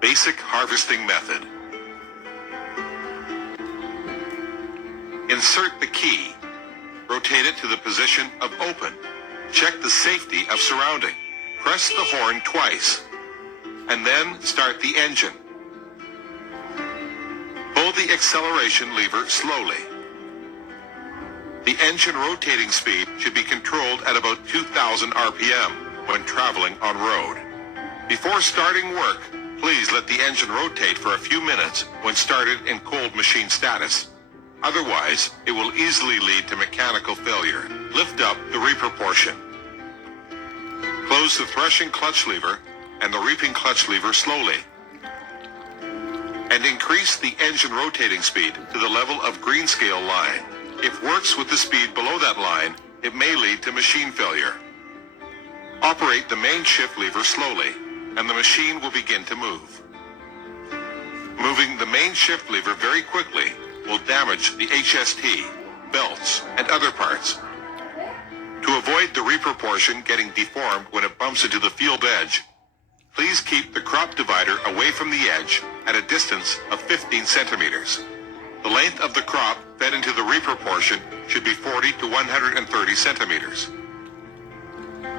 Basic harvesting method. Insert the key. Rotate it to the position of open. Check the safety of surrounding. Press the horn twice. And then start the engine. Pull the acceleration lever slowly. The engine rotating speed should be controlled at about 2,000 RPM when traveling on road. Before starting work, please let the engine rotate for a few minutes when started in cold machine status. Otherwise, it will easily lead to mechanical failure. Lift up the reaper portion. Close the threshing clutch lever and the reaping clutch lever slowly. And increase the engine rotating speed to the level of green scale line. If works with the speed below that line, it may lead to machine failure. Operate the main shift lever slowly, and the machine will begin to move. Moving the main shift lever very quickly will damage the HST, belts, and other parts. To avoid the reaper portion getting deformed when it bumps into the field edge, please keep the crop divider away from the edge at a distance of 15 centimeters. The length of the crop fed into the reaper portion should be 40 to 130 centimeters.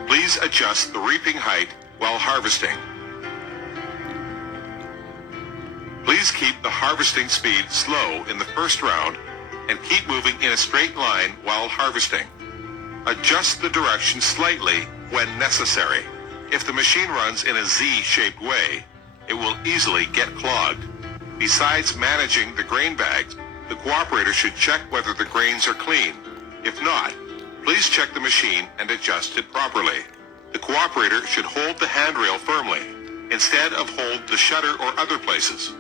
Please adjust the reaping height while harvesting. Please keep the harvesting speed slow in the first round and keep moving in a straight line while harvesting. Adjust the direction slightly when necessary. If the machine runs in a Z-shaped way, it will easily get clogged. Besides managing the grain bags, the cooperator should check whether the grains are clean. If not, please check the machine and adjust it properly. The cooperator should hold the handrail firmly, instead of hold the shutter or other places.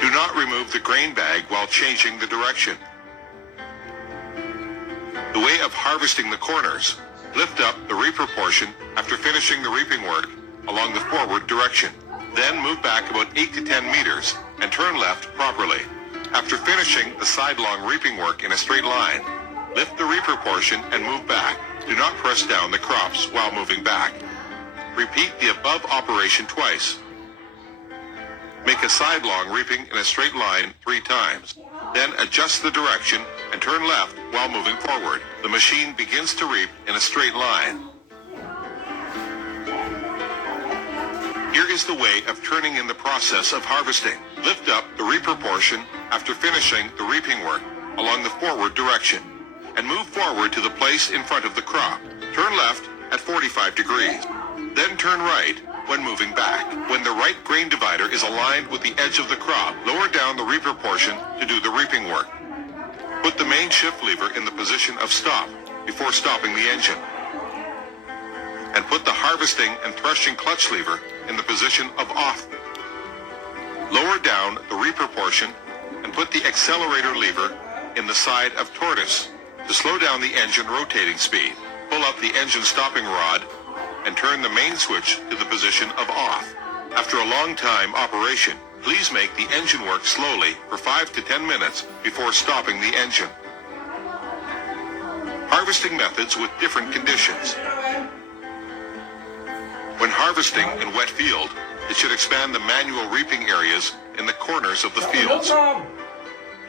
Do not remove the grain bag while changing the direction. The way of harvesting the corners: lift up the reaper portion after finishing the reaping work along the forward direction. Then move back about 8 to 10 meters and turn left properly. After finishing the sidelong reaping work in a straight line, lift the reaper portion and move back. Do not press down the crops while moving back. Repeat the above operation twice. Make a sidelong reaping in a straight line 3 times. Then adjust the direction and turn left while moving forward. The machine begins to reap in a straight line. Here is the way of turning in the process of harvesting. Lift up the reaper portion after finishing the reaping work along the forward direction and move forward to the place in front of the crop. Turn left at 45 degrees. Then turn right when moving back. When the right grain divider is aligned with the edge of the crop, lower down the reaper portion to do the reaping work. Put the main shift lever in the position of stop before stopping the engine. And put the harvesting and threshing clutch lever in the position of off. Lower down the reaper portion and put the accelerator lever in the side of tortoise to slow down the engine rotating speed. Pull up the engine stopping rod and turn the main switch to the position of off. After a long time operation, please make the engine work slowly for 5 to 10 minutes before stopping the engine. Harvesting methods with different conditions. When harvesting in wet field, it should expand the manual reaping areas in the corners of the fields.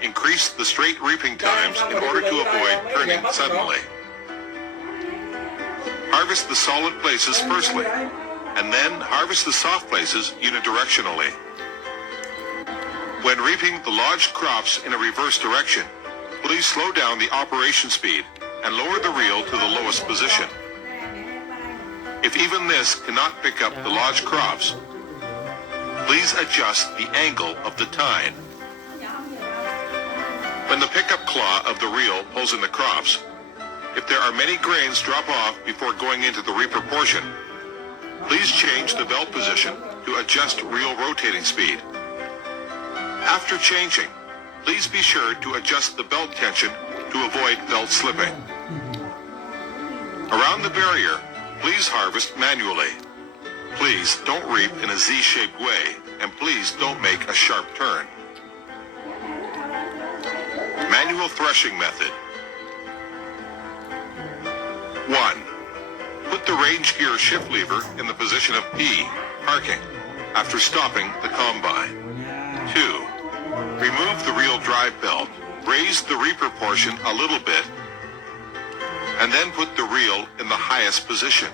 Increase the straight reaping times in order to avoid turning suddenly. Harvest the solid places firstly, and then harvest the soft places unidirectionally. When reaping the lodged crops in a reverse direction, please slow down the operation speed and lower the reel to the lowest position. If even this cannot pick up the lodged crops, please adjust the angle of the tine. When the pickup claw of the reel pulls in the crops, if there are many grains drop off before going into the reaper portion, please change the belt position to adjust reel rotating speed. After changing, please be sure to adjust the belt tension to avoid belt slipping. Around the barrier, please harvest manually. Please don't reap in a Z-shaped way, and please don't make a sharp turn. Manual threshing method. 1. Put the range gear shift lever in the position of P, parking. after stopping the combine. 2. Remove the reel drive belt. Raise the reaper portion a little bit, and then put the reel in the highest position.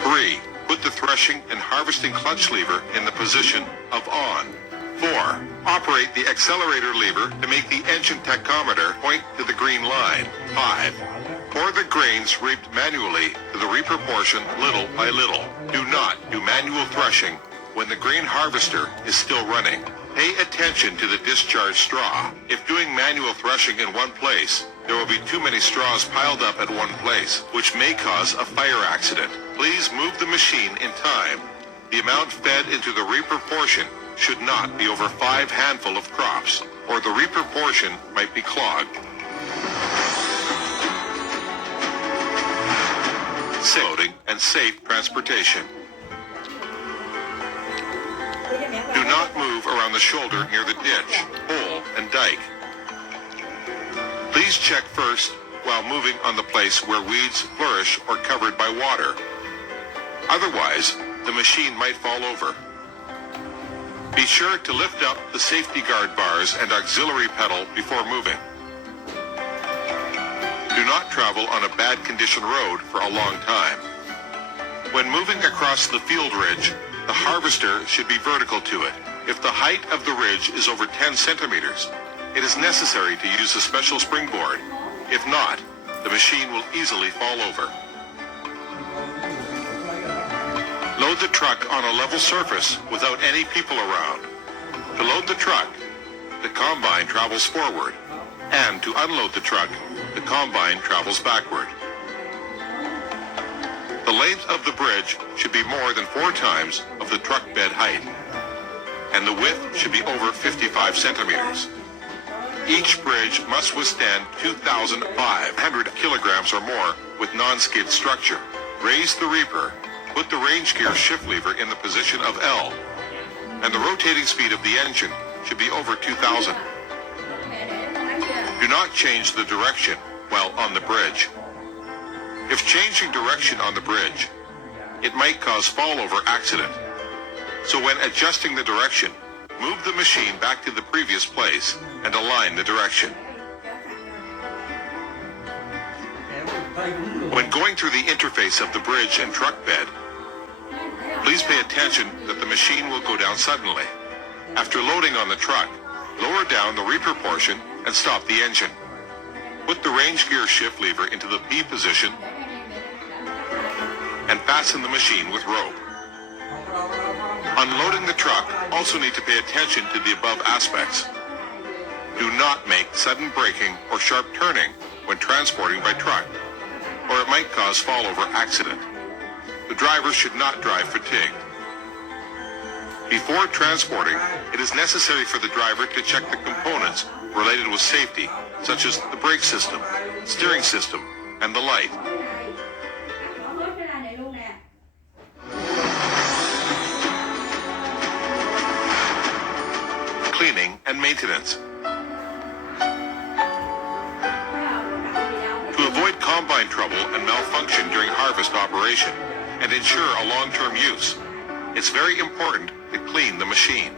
3. Put the threshing and harvesting clutch lever in the position of on. 4. Operate the accelerator lever to make the engine tachometer point to the green line. 5. Pour the grains reaped manually to the reaper portion little by little. Do not do manual threshing when the grain harvester is still running. Pay attention to the discharge straw. If doing manual threshing in one place, there will be too many straws piled up at one place, which may cause a fire accident. Please move the machine in time. The amount fed into the reaper portion should not be over 5 handful of crops, or the reaper portion might be clogged. Loading and safe transportation. Do not move around the shoulder near the ditch, hole, and dike. Please check first while moving on the place where weeds flourish or covered by water. Otherwise, the machine might fall over. Be sure to lift up the safety guard bars and auxiliary pedal before moving. Do not travel on a bad condition road for a long time. When moving across the field ridge, the harvester should be vertical to it. If the height of the ridge is over 10 centimeters, it is necessary to use a special springboard. If not, the machine will easily fall over. Load the truck on a level surface without any people around. To load the truck, the combine travels forward, and to unload the truck, the combine travels backward. The length of the bridge should be more than 4 times of the truck bed height, and the width should be over 55 centimeters. Each bridge must withstand 2,500 kilograms or more with non-skid structure. Raise the reaper, put the range gear shift lever in the position of L, and the rotating speed of the engine should be over 2,000. Do not change the direction while on the bridge. If changing direction on the bridge, it might cause fallover accident. So when adjusting the direction, move the machine back to the previous place and align the direction. When going through the interface of the bridge and truck bed, please pay attention that the machine will go down suddenly. After loading on the truck, lower down the reaper portion and stop the engine. Put the range gear shift lever into the P position and fasten the machine with rope. Unloading the truck, also need to pay attention to the above aspects. Do not make sudden braking or sharp turning when transporting by truck, or it might cause fallover accident. The driver should not drive fatigued. Before transporting, it is necessary for the driver to check the components related with safety, such as the brake system, steering system, and the light. Cleaning and maintenance. To avoid combine trouble and malfunction during harvest operation and ensure a long-term use, it's very important to clean the machine.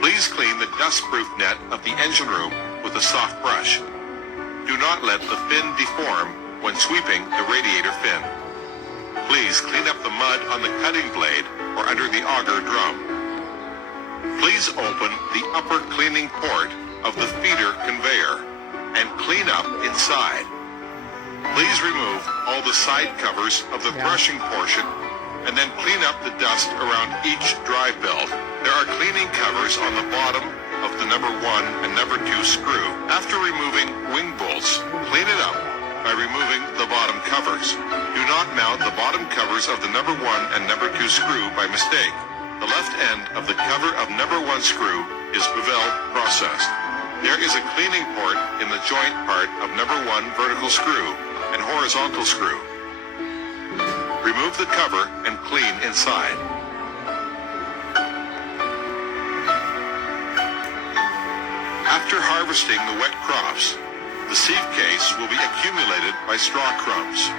Please clean the dust-proof net of the engine room with a soft brush. Do not let the fin deform when sweeping the radiator fin. Please clean up the mud on the cutting blade or under the auger drum. Please open the upper cleaning port of the feeder conveyor and clean up inside. Please remove all the side covers of the threshing portion and then clean up the dust around each drive belt. There are cleaning covers on the bottom of the number 1 and number 2 screw. After removing wing bolts, clean it up by removing the bottom covers. Do not mount the bottom covers of the number 1 and number 2 screw by mistake. The left end of the cover of number 1 screw is beveled processed. There is a cleaning port in the joint part of number 1 vertical screw and horizontal screw. Remove the cover and clean inside. After harvesting the wet crops, the sieve case will be accumulated by straw crumbs.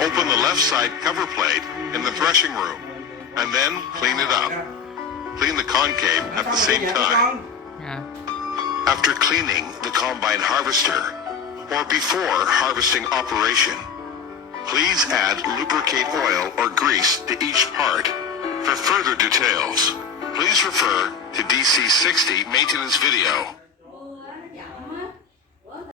Open the left side cover plate in the threshing room, and then clean it up. Clean the concave at the same time. Yeah. After cleaning the combine harvester, or before harvesting operation, please add lubricate oil or grease to each part. For further details, please refer to DC60 maintenance video.